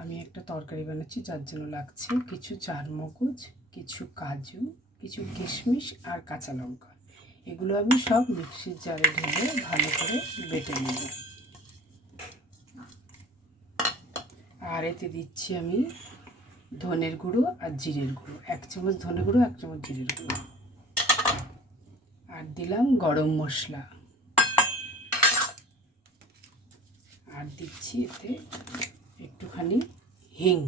আমি একটা তরকারি বানাচ্ছি, যার জন্য লাগছে কিছু চারমগজ, কিছু কাজু, কিছু কিশমিশ আর কাঁচা লঙ্কা। এগুলো আমি সব মিক্সির জারে ঢেলে ভালো করে বেটে নেব। আর এতে দিচ্ছি আমি ধনের গুঁড়ো আর জিরের গুঁড়ো, 1 চামচ ধনে গুঁড়ো 1 চামচ জিরের গুঁড়ো, আর দিলাম গরম মশলা, আর দিচ্ছি এতে একটুখানি হিং,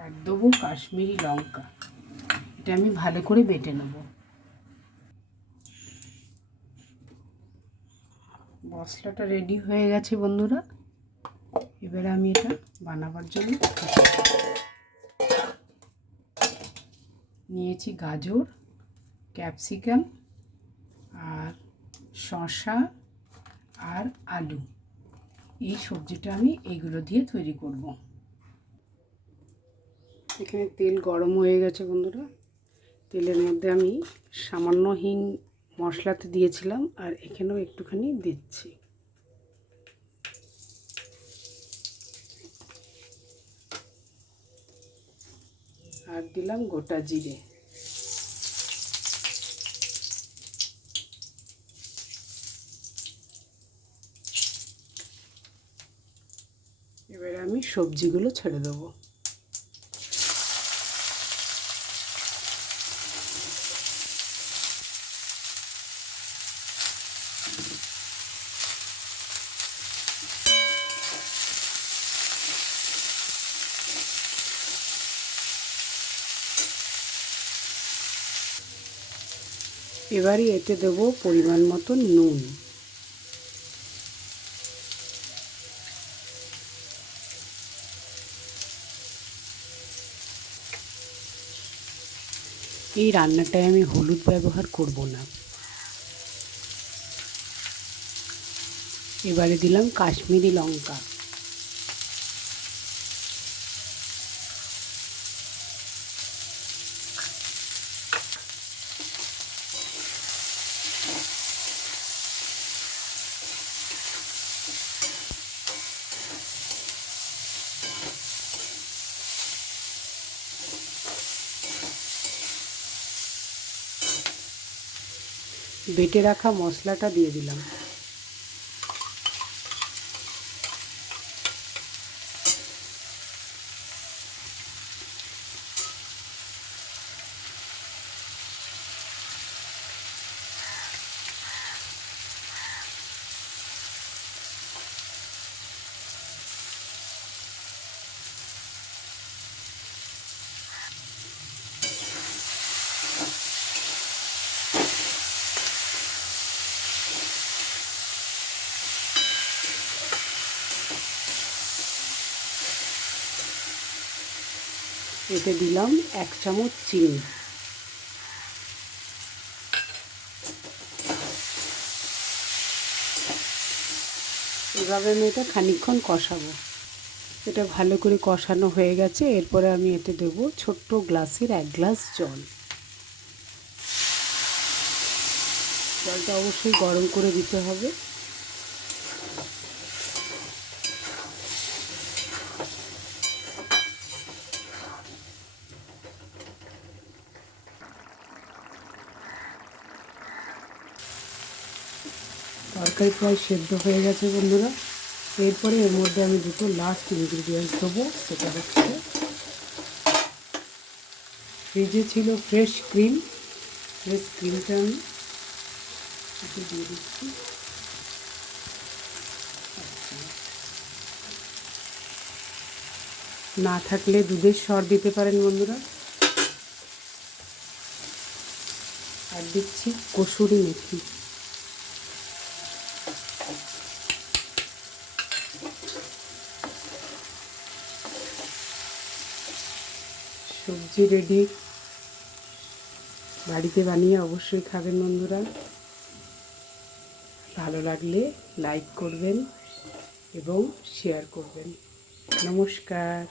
আর দেবো কাশ্মীরি লঙ্কা। এটা আমি ভালো করে বেটে নেব। মশলাটা রেডি হয়ে গেছে বন্ধুরা। এবারে আমি এটা বানাবার জন্য নিয়েছি গাজর, ক্যাপসিকাম আর শসা আর আলু। এই সবজিটা আমি এইগুলো দিয়ে তৈরি করব। এখানে তেল গরম হয়ে গেছে বন্ধুরা। তেলের মধ্যে আমি সামান্য হিং মশলাতে দিয়েছিলাম, আর এখানেও একটুখানি দিচ্ছি। আর দিলাম গোটা জিরে। এবারে আমি সবজিগুলো ছেড়ে দেবো। এবারে এতে দেবো পরিমাণ মতো নুন। এই রান্নাটায় আমি হলুদ ব্যবহার করব না। এবারে দিলাম কাশ্মীরি লঙ্কা। বেটে রাখা মশলাটা দিয়ে দিলাম। এতে দিলাম 1 চামচ চিনি। এভাবে আমি এটা খানিকক্ষণ কষাবো। এটা ভালো করে কষানো হয়ে গেছে। এরপরে আমি এতে দেবো ছোট্ট গ্লাসের 1 গ্লাস জল। জলটা অবশ্যই গরম করে দিতে হবে। তরকারি প্রায় সেদ্ধ হয়ে গেছে বন্ধুরা। এরপরে এর মধ্যে আমি দুটো লাস্ট ইনগ্রিডিয়েন্টস দেবো। সেটা হচ্ছে ফ্রিজে ছিল ফ্রেশ ক্রিম। ফ্রেশ ক্রিমটা আমি এতে দিয়ে দিচ্ছি। না থাকলে দুধের সর দিতে পারেন বন্ধুরা। আর দিচ্ছি কসুরি মেথি। সবজি রেডি। বাড়িতে বানিয়ে অবশ্যই খাবেন বন্ধুরা। ভালো লাগলে লাইক করবেন এবং শেয়ার করবেন। নমস্কার।